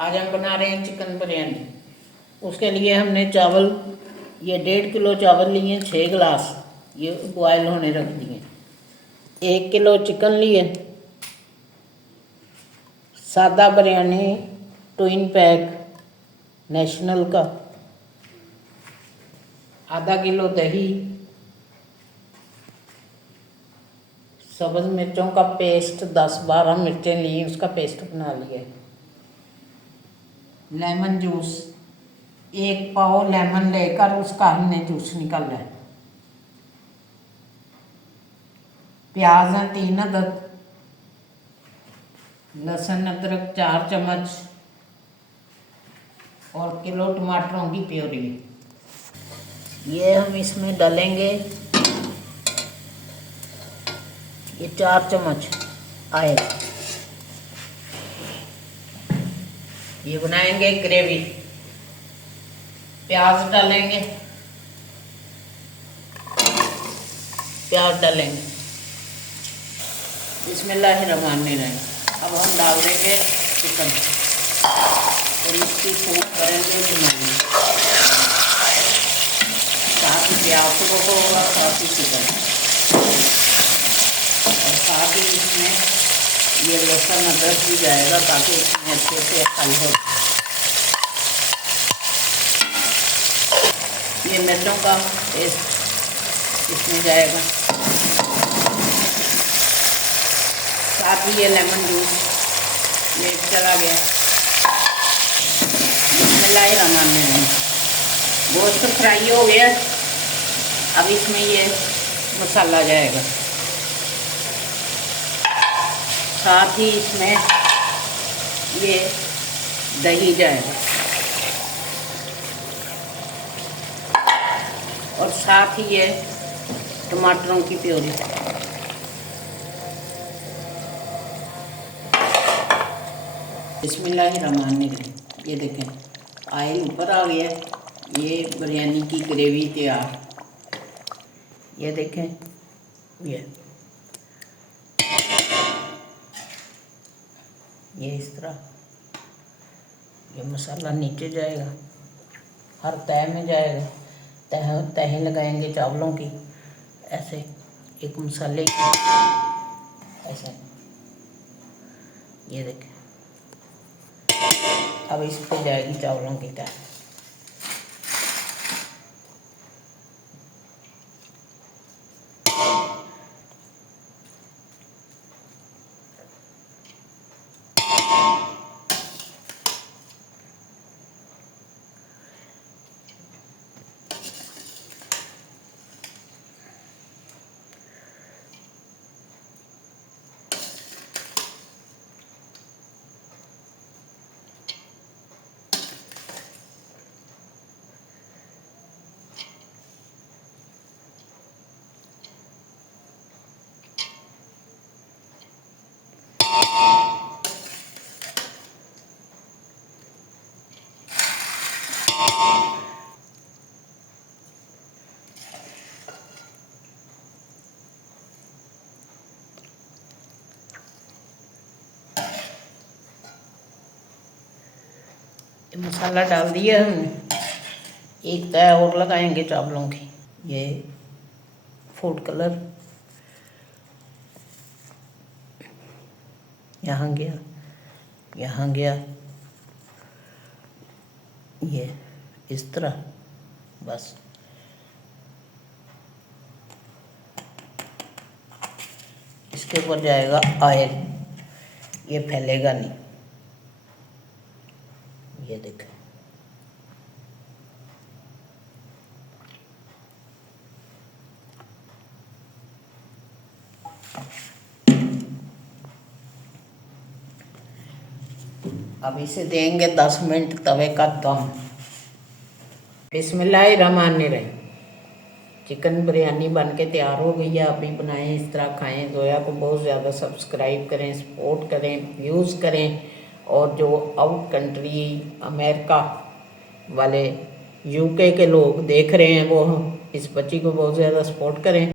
आज हम बना रहे हैं चिकन बिरयानी। उसके लिए हमने चावल, ये 1.5 किलो चावल लिए, 6 गिलास ये बॉयल होने रख दिए। 1 किलो चिकन लिए, सादा बिरयानी ट्विन पैक नेशनल का, आधा किलो दही, सब्ज़ मिर्चों का पेस्ट 10-12 मिर्चें ली, उसका पेस्ट बना लिया। लेमन जूस 1 पाव लेमन लेकर उसका हमने जूस निकाला है। प्याज हैं 3 अदद, लहसुन अदरक 4 चम्मच और किलो टमाटरों की प्योरी। ये हम इसमें डालेंगे ये 4 चम्मच ऑयल। ये बनाएंगे ग्रेवी। प्याज डालेंगे, बिस्मिल्लाहिर्रहमानिर्रहीम। अब हम डाल देंगे चिकन और इसकी खूब करेंगे बुनाई। साथ ही प्याज को होगा, साथ ही चिकन, और साथ ही इसमें ये लहसुन अदरक भी जाएगा ताकि इसमें अच्छे से फ्राई हो। ये मिर्चों का पेस्ट इसमें जाएगा, साथ ही ये लेमन जूस ये चला गया। बिस्मिल्लाहिर्रहमानिर्रहीम। गोश्त फ्राई हो गया। अब इसमें ये मसाला जाएगा, साथ ही इसमें ये दही जाएगा और साथ ही ये टमाटरों की प्योरी। बिस्मिल्लाहिर्रहमानिर्रहीम। ये देखें ऑयल ऊपर आ गया। ये बिरयानी की ग्रेवी तैयार। ये देखें ये इस तरह ये मसाला नीचे जाएगा, हर तह में जाएगा। तह लगाएंगे चावलों की, ऐसे एक मसाले की, ऐसे। ये देखें अब इस पर जाएगी चावलों की तह। मसाला डाल दिया हमने। एक तह और लगाएंगे चावलों की। ये फूड कलर यहाँ गया, यहाँ गया, ये इस तरह बस। इसके ऊपर जाएगा ऑयल, ये फैलेगा नहीं। ये देखें अब इसे देंगे 10 मिनट तवे का दम। बिस्मिल्लाहिर्रहमानिर्रहीम। चिकन बिरयानी बन के तैयार हो गई है। आप भी बनाएं, इस तरह खाएं। जोया को बहुत ज़्यादा सब्सक्राइब करें, सपोर्ट करें, व्यूज़ करें। और जो आउट कंट्री अमेरिका वाले, यूके के लोग देख रहे हैं, वो इस बच्ची को बहुत ज़्यादा सपोर्ट करें।